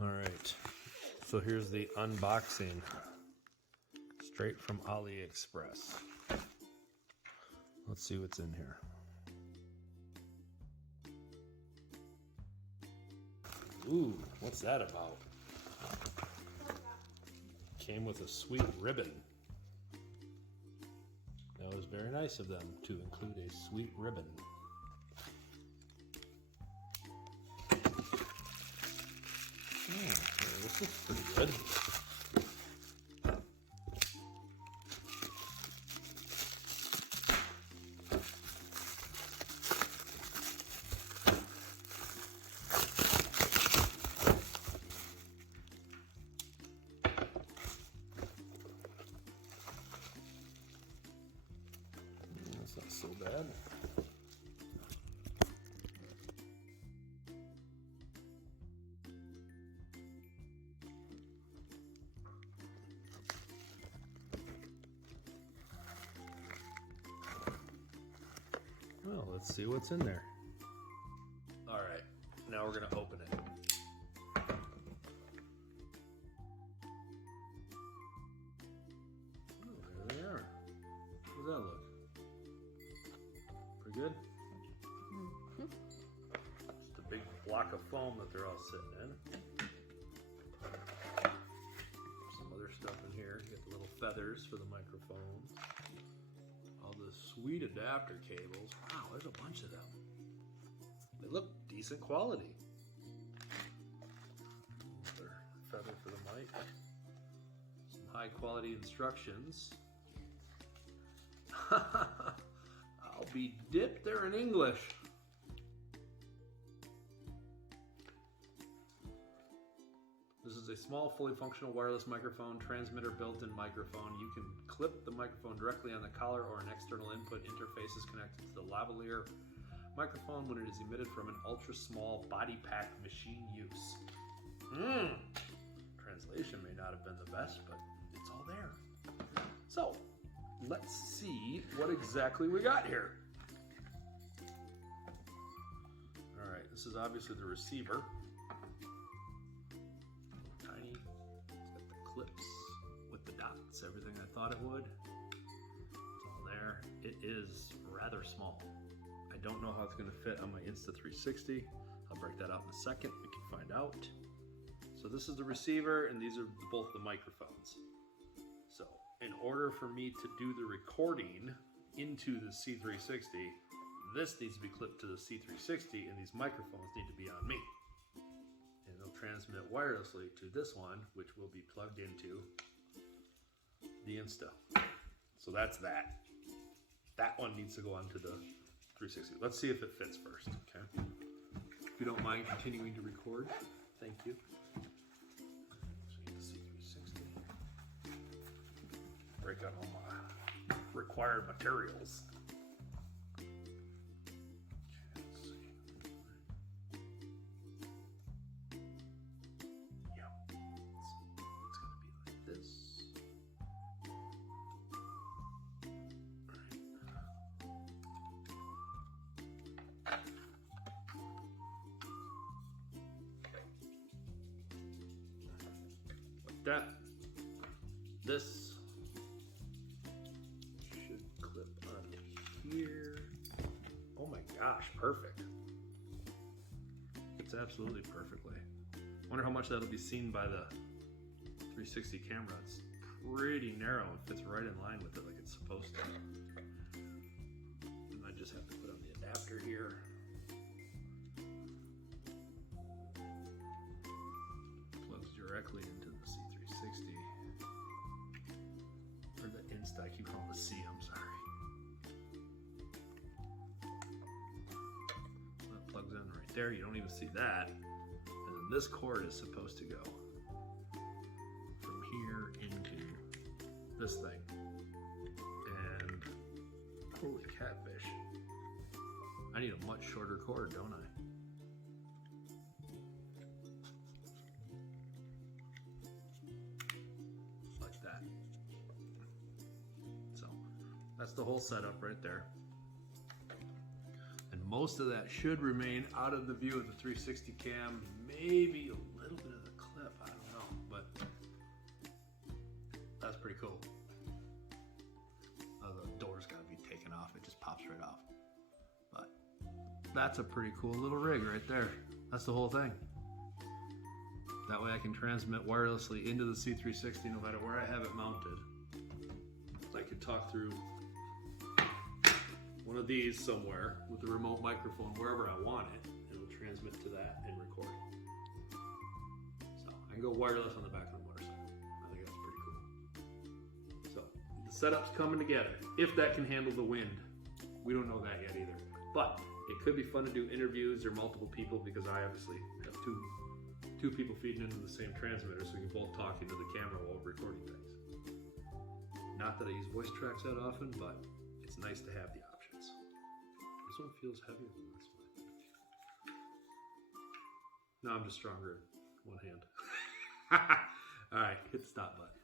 All right, so here's the unboxing, straight from AlliExpress. Let's see what's in here. Ooh, what's that about? Came with a sweet ribbon. That was very nice of them to include a sweet ribbon. This looks pretty good. That's not so bad. Well, let's see what's in there. All right, now we're gonna open it. Oh, there they are. How does that look? Pretty good? Just a big block of foam that they're all sitting in. Some other stuff in here. You got the little feathers for the microphones. All the sweet adapter cables. Wow, there's a bunch of them. They look decent quality. Another feather for the mic. Some high quality instructions. I'll be dipped there in English. This is a small, fully functional wireless microphone, transmitter built-in microphone. You can clip the microphone directly on the collar or an external input interface is connected to the lavalier microphone when it is emitted from an ultra-small body pack machine use. Translation may not have been the best, but it's all there. So, let's see what exactly we got here. All right, this is obviously the receiver. Tiny, it's got the clips with the dots, everything I thought it would. It's all there. It is rather small. I don't know how it's gonna fit on my Insta360. I'll break that out in a second, we can find out. So this is the receiver and these are both the microphones. So in order for me to do the recording into the C360, this needs to be clipped to the C360 and these microphones need to be on me. And they'll transmit wirelessly to this one, which will be plugged into the Insta. So that's that. That one needs to go onto the 360. Let's see if it fits first, okay? If you don't mind continuing to record, thank you. So get the C360. Break out all my required materials. This. Like that. This should clip on here. Oh my gosh, perfect. It's absolutely perfectly. Wonder how much that'll be seen by the 360 camera. It's pretty narrow and fits right in line with it like it's supposed to. And I just have to put on the adapter here. Plugs directly into the C360. Or the Insta, I keep calling it the C, I'm sorry. So that plugs in right there, you don't even see that. And then this cord is supposed to go here into this thing. And holy catfish. I need a much shorter cord, don't I? Like that. So that's the whole setup right there. And most of that should remain out of the view of the 360 cam, maybe a little bit of the clip. that's pretty cool. The door's got to be taken off. It just pops right off. But that's a pretty cool little rig right there. That's the whole thing. That way I can transmit wirelessly into the C360 no matter where I have it mounted. I could talk through one of these somewhere with the remote microphone wherever I want it. It'll transmit to that and record. So I can go wireless on the back of the motorcycle. I think that's pretty cool. So the setup's coming together. If that can handle the wind, we don't know that yet either. But it could be fun to do interviews or multiple people because I obviously have two people feeding into the same transmitter, so we can both talk into the camera while recording things. Not that I use voice tracks that often, but it's nice to have the options. This one feels heavier than this one. No, I'm just stronger in one hand. All right, hit the stop button.